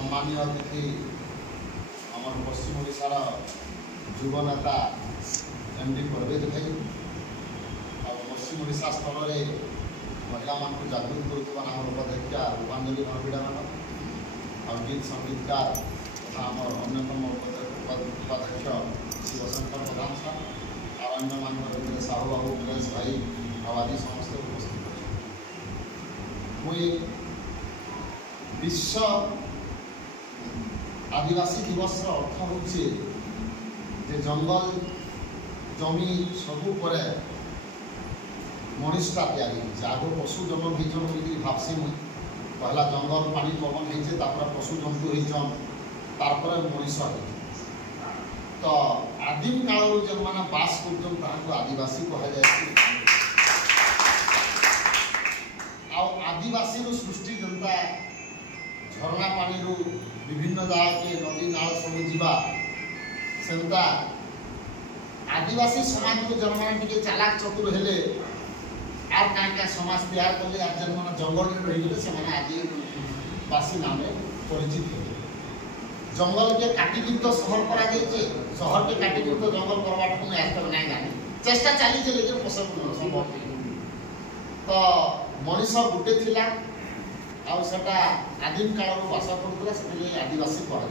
सम्मानीय अतिथि आम पश्चिम ओडिशार युव नेता एमडी परवेज भाई और पश्चिम ओडिशा स्तर में महिला मान जागृत करुवा उपाध्यक्षा रूपांजलि महाविड़ा मैडम और गीत संगीतकार तथा आम अन्यतम उपाध्यक्ष शिवशंकर प्रधान साहब और अन्य मान साहू बाबू नरेश भाई आदि समस्त उपस्थित मुई विश्व आदिवासी दिवस अर्थ हूँ जंगल जमी सबू पर मनीषटा या आग पशु जन्म होती भावसी मुई पहला जंगल पानी पवन होते पशु जंतु होपर मनीष तो आदिम काल जो मैंने बास कर आदिवासी कहुए आदिवासी सृष्टि जनता झरना पानी विभिन्न जगह के नदी नाल सब जीवा सेंता आदिवासी समाज को जन मैंने टे चालाक चतुर हेले आर क्या समाज तैयार कले आज जन मैंने जंगल में रही से आदिवासी नाम परिचित थे जंगल के काटिकी तो सहर करा सहर के काटिकी तो जंगल करवा आज तक नहीं जानी चेष्टा चली लेकिन संभव तो मनीष गुटे थिला आउ सेटा आदिम काल बास करूला से आदिवासी कह